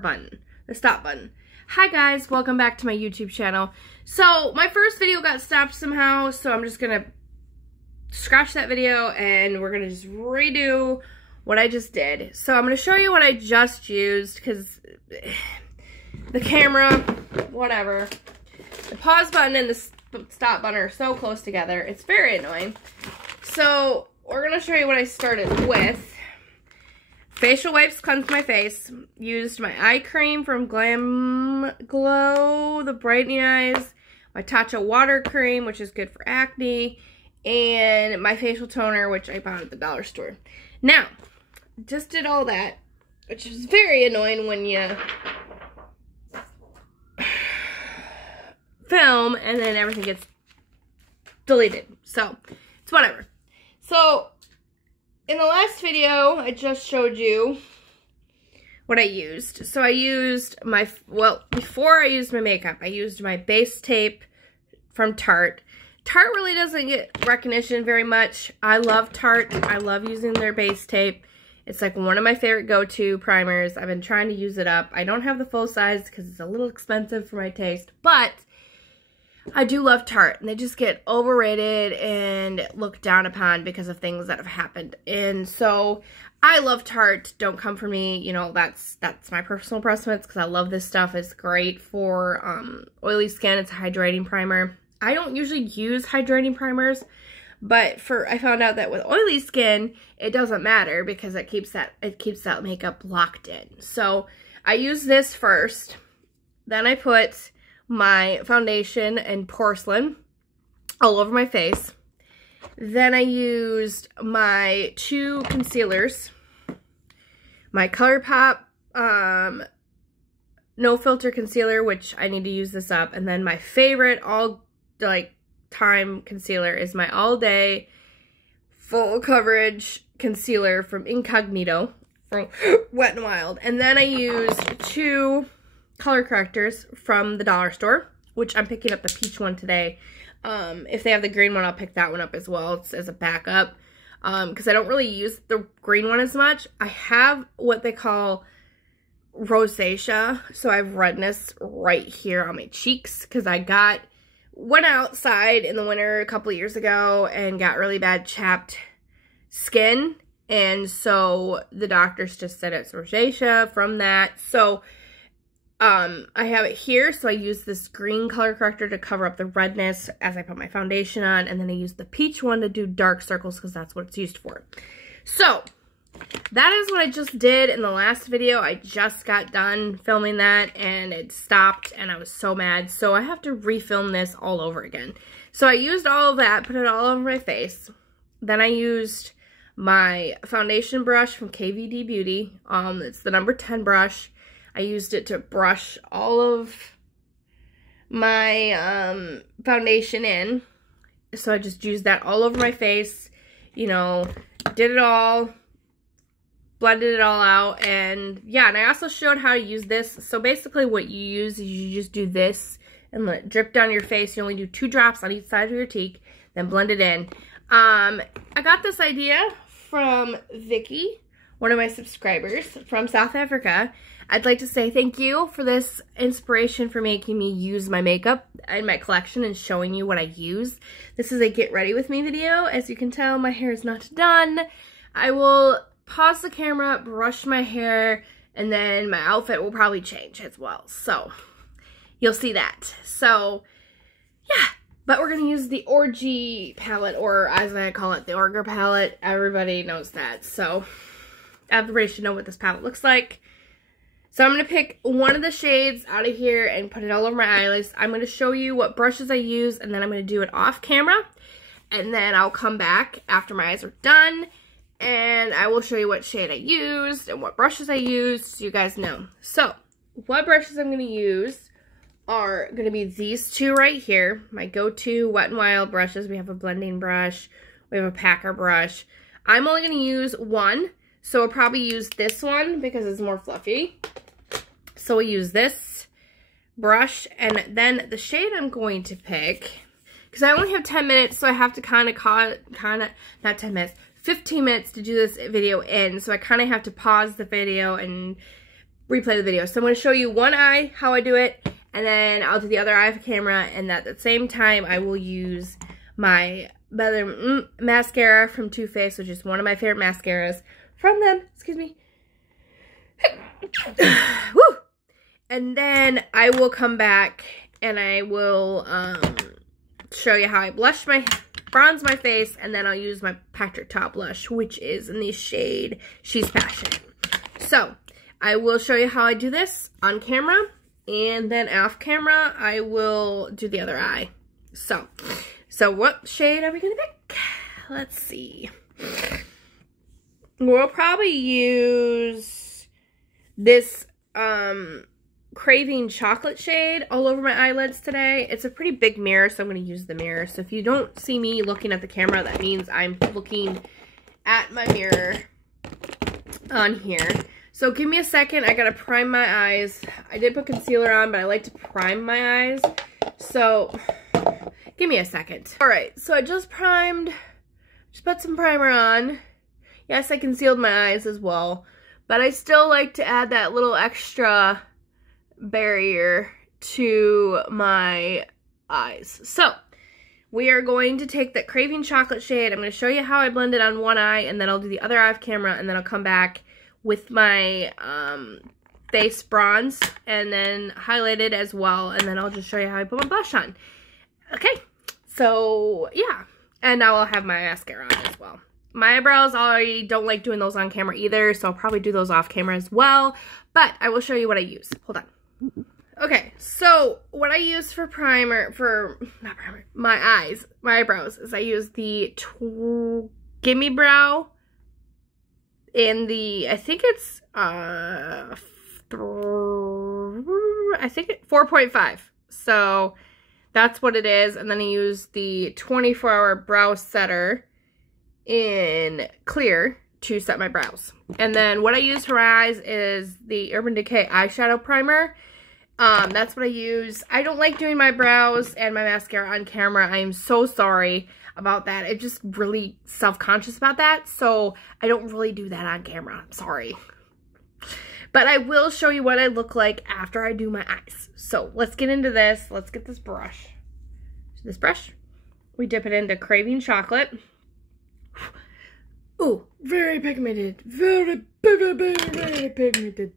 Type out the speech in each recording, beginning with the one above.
button, the stop button. Hi guys, welcome back to my YouTube channel. So my first video got stopped somehow, so I'm just gonna scratch that video and we're gonna just redo what I just did. So I'm gonna show you what I just used because the camera, whatever. The pause button and the stop button are so close together. It's very annoying. So we're gonna show you what I started with. Facial wipes cleansed my face. Used my eye cream from Glam Glow, the brightening eyes. My Tatcha water cream, which is good for acne. And my facial toner, which I bought at the dollar store. Now, just did all that, which is very annoying when you film and then everything gets deleted. So, it's whatever. So, in the last video, I just showed you what I used. So I used my, well, before I used my makeup, I used my base tape from Tarte. Tarte really doesn't get recognition very much. I love Tarte. I love using their base tape. It's like one of my favorite go-to primers. I've been trying to use it up. I don't have the full size because it's a little expensive for my taste, but I do love Tarte, and they just get overrated and looked down upon because of things that have happened. And so I love Tarte. Don't come for me. You know, that's my personal preference because I love this stuff. It's great for oily skin. It's a hydrating primer. I don't usually use hydrating primers, but I found out that with oily skin, it doesn't matter because it keeps that makeup locked in. So I use this first. Then I put my foundation and porcelain all over my face. Then I used my two concealers, my ColourPop No Filter Concealer, which I need to use this up, and then my favorite time concealer is my All Day Full Coverage Concealer from Incognito from Wet n Wild. And then I used two color correctors from the dollar store, which I'm picking up the peach one today. If they have the green one, I'll pick that one up as well. It's as a backup because I don't really use the green one as much. I have what they call rosacea, so I have redness right here on my cheeks because I went outside in the winter a couple years ago and got really bad chapped skin, and so the doctors just said it's rosacea from that. So I have it here, so I use this green color corrector to cover up the redness as I put my foundation on, and then I use the peach one to do dark circles because that's what it's used for. So, that is what I just did in the last video. I just got done filming that, and it stopped, and I was so mad, so I have to refilm this all over again. So I used all of that, put it all over my face. Then I used my foundation brush from KVD Beauty. It's the number 10 brush. I used it to brush all of my foundation in. So I just used that all over my face, you know, did it all, blended it all out, and yeah, and I also showed how to use this. So basically what you use is you just do this and let it drip down your face. You only do 2 drops on each side of your cheek, then blend it in. I got this idea from Vicky, one of my subscribers from South Africa. I'd like to say thank you for this inspiration for making me use my makeup in my collection and showing you what I use. This is a get ready with me video. As you can tell, my hair is not done. I will pause the camera, brush my hair, and then my outfit will probably change as well. So you'll see that. So yeah, but we're going to use the Orgy palette, or as I call it, the Orger palette. Everybody knows that. So everybody should know what this palette looks like. So I'm going to pick one of the shades out of here and put it all over my eyelids. I'm going to show you what brushes I use, and then I'm going to do it off camera. And then I'll come back after my eyes are done, and I will show you what shade I used and what brushes I used so you guys know. So what brushes I'm going to use are going to be these two right here. My go-to Wet n Wild brushes. We have a blending brush. We have a packer brush. I'm only going to use one. So I'll probably use this one because it's more fluffy. So we'll use this brush, and then the shade I'm going to pick, because I only have 10 minutes, so I have to not 10 minutes, 15 minutes to do this video in, so I kind of have to pause the video and replay the video. So I'm going to show you one eye, how I do it, and then I'll do the other eye of camera, and at the same time, I will use my mascara from Too Faced, which is one of my favorite mascaras from them. Excuse me. Woo! And then I will come back and I will show you how I bronze my face, and then I'll use my Patrick Top blush, which is in the shade She's Passionate. So I will show you how I do this on camera, and then off camera I will do the other eye. So what shade are we gonna pick? Let's see. We'll probably use this Craving Chocolate shade all over my eyelids today. It's a pretty big mirror, so I'm going to use the mirror. So if you don't see me looking at the camera, that means I'm looking at my mirror on here. So give me a second. I got to prime my eyes. I did put concealer on, but I like to prime my eyes. So give me a second. Alright, so I just put some primer on. Yes, I concealed my eyes as well, but I still like to add that little extra barrier to my eyes. So we are going to take that Craving Chocolate shade. I'm going to show you how I blend it on one eye, and then I'll do the other eye of camera, and then I'll come back with my face bronze and then highlighted as well, and then I'll just show you how I put my blush on. Okay, so yeah, and now I'll have my mascara on as well. My eyebrows, I don't like doing those on camera either, so I'll probably do those off camera as well, but I will show you what I use. Hold on. Okay, so what I use for my eyebrows, is I use the Gimme Brow in the, I think it's, 4.5. So that's what it is. And then I use the 24-hour brow setter in clear to set my brows. And then what I use for my eyes is the Urban Decay eyeshadow primer. That's what I use. I don't like doing my brows and my mascara on camera. I am so sorry about that. I'm just really self-conscious about that, so I don't really do that on camera. I'm sorry. But I will show you what I look like after I do my eyes. So let's get into this. Let's get this brush. So this brush, we dip it into Craving Chocolate. Ooh, very pigmented. Very pigmented.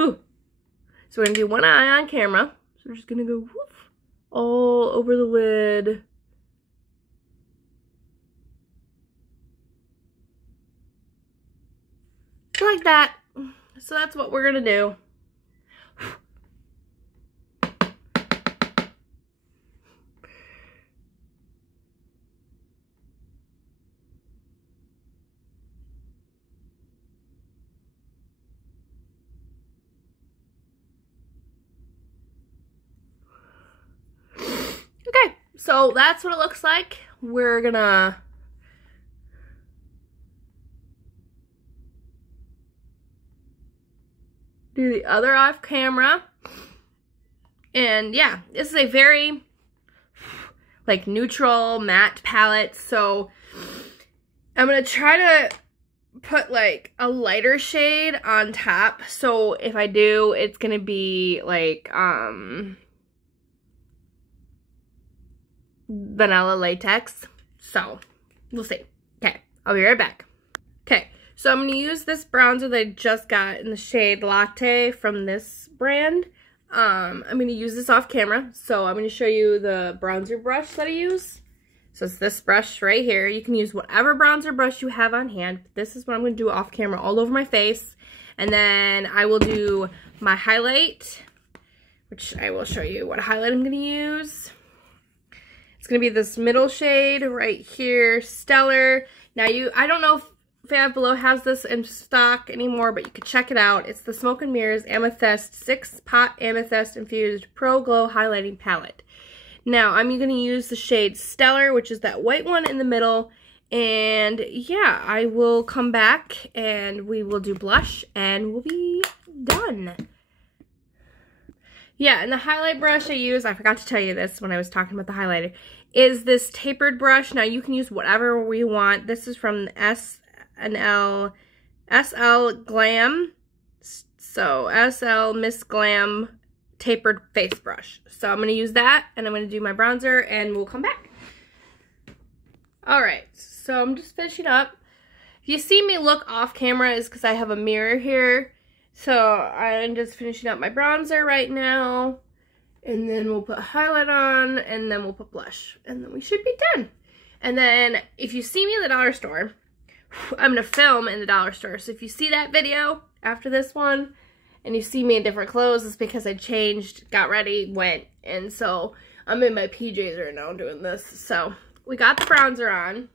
Ooh. So we're going to do one eye on camera. So we're just going to go woof, all over the lid. Like that. So that's what we're going to do. Okay, so that's what it looks like. We're gonna do the other off camera. And yeah, this is a very like neutral matte palette, so I'm gonna try to put like a lighter shade on top. So if I do, it's gonna be like vanilla latex. So we'll see. Okay, I'll be right back. Okay, so I'm going to use this bronzer that I just got in the shade Latte from this brand. I'm going to use this off camera. So I'm going to show you the bronzer brush that I use. So it's this brush right here. You can use whatever bronzer brush you have on hand. This is what I'm going to do off camera all over my face. And then I will do my highlight, which I will show you what highlight I'm going to use. It's going to be this middle shade right here, Stellar. Now I don't know if Fan Below has this in stock anymore, but you can check it out. It's the Smoke and Mirrors Amethyst 6-Pot Amethyst Infused Pro Glow Highlighting Palette. Now, I'm going to use the shade Stellar, which is that white one in the middle. And yeah, I will come back and we will do blush and we'll be done. Yeah, and the highlight brush I use, I forgot to tell you this when I was talking about the highlighter, is this tapered brush. Now, you can use whatever you want. This is from the S&L SL Glam. So SL Miss Glam tapered face brush. So I'm going to use that, and I'm going to do my bronzer, and we'll come back. Alright, so I'm just finishing up. If you see me look off camera, is because I have a mirror here. So I'm just finishing up my bronzer right now. And then we'll put highlight on, and then we'll put blush. And then we should be done. And then if you see me in the dollar store, I'm going to film in the dollar store. So if you see that video after this one, and you see me in different clothes, it's because I changed, got ready, went. And so I'm in my PJs right now doing this. So we got the bronzer on.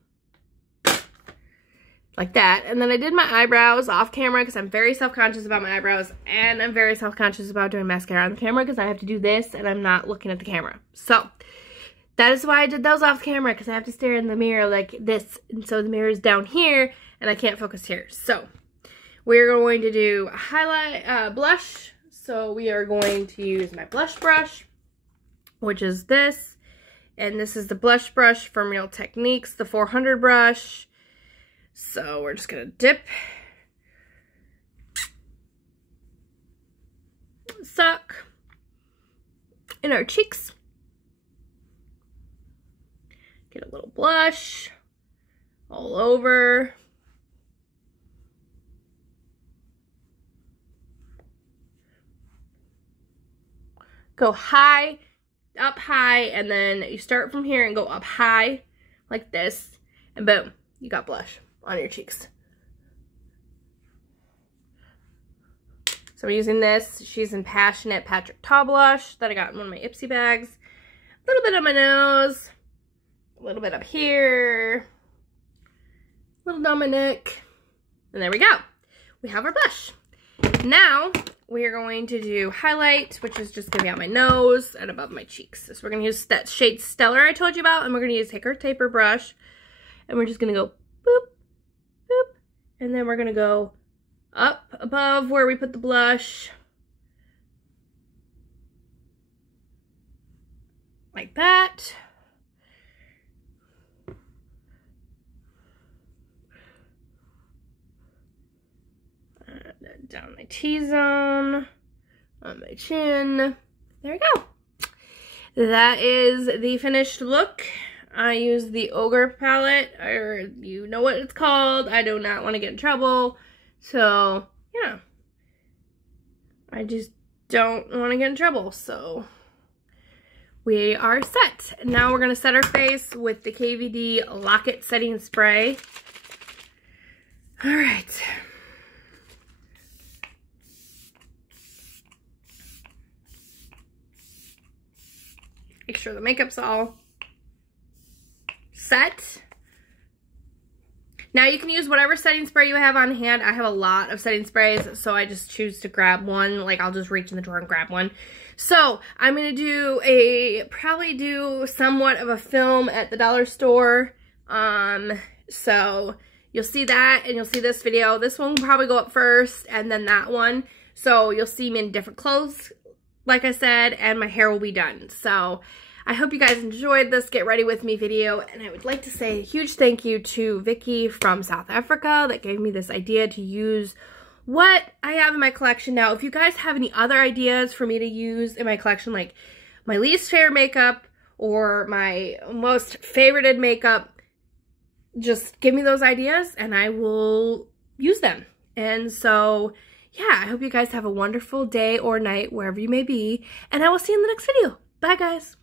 Like that. And then I did my eyebrows off camera because I'm very self-conscious about my eyebrows. And I'm very self-conscious about doing mascara on the camera because I have to do this and I'm not looking at the camera. So that is why I did those off camera, because I have to stare in the mirror like this. And so the mirror is down here and I can't focus here. So we're going to do highlight, blush. So we are going to use my blush brush, which is this. And this is the blush brush from Real Techniques, the 400 brush. So we're just going to dip, suck in our cheeks, get a little blush all over. Go high, up high, and then you start from here and go up high like this, and boom, you got blush on your cheeks. So I'm using this. She's in Passionate Patrick Tall blush that I got in one of my Ipsy bags. A little bit on my nose, a little bit up here, a little down my neck, and there we go. We have our blush. Now we are going to do highlight, which is just going to be on my nose and above my cheeks. So we're going to use that shade Stellar I told you about, and we're going to use our taper brush, and we're just going to go boop, boop, and then we're going to go up above where we put the blush, like that. And down my T-zone, on my chin. There we go. That is the finished look. I use the Ogre palette, or you know what it's called. I do not want to get in trouble. So, yeah. I just don't want to get in trouble. So, we are set. Now we're going to set our face with the KVD Lock It Setting Spray. Alright. Make sure the makeup's all set. Now you can use whatever setting spray you have on hand. I have a lot of setting sprays, so I just choose to grab one. Like, I'll just reach in the drawer and grab one. So I'm gonna do probably do somewhat of a film at the dollar store. So you'll see that, and you'll see this video. This one will probably go up first, and then that one. So you'll see me in different clothes, like I said, and my hair will be done. So I hope you guys enjoyed this Get Ready With Me video, and I would like to say a huge thank you to Vicky from South Africa that gave me this idea to use what I have in my collection. Now, if you guys have any other ideas for me to use in my collection, like my least favorite makeup or my most favorited makeup, just give me those ideas and I will use them. And so, yeah, I hope you guys have a wonderful day or night wherever you may be, and I will see you in the next video. Bye, guys.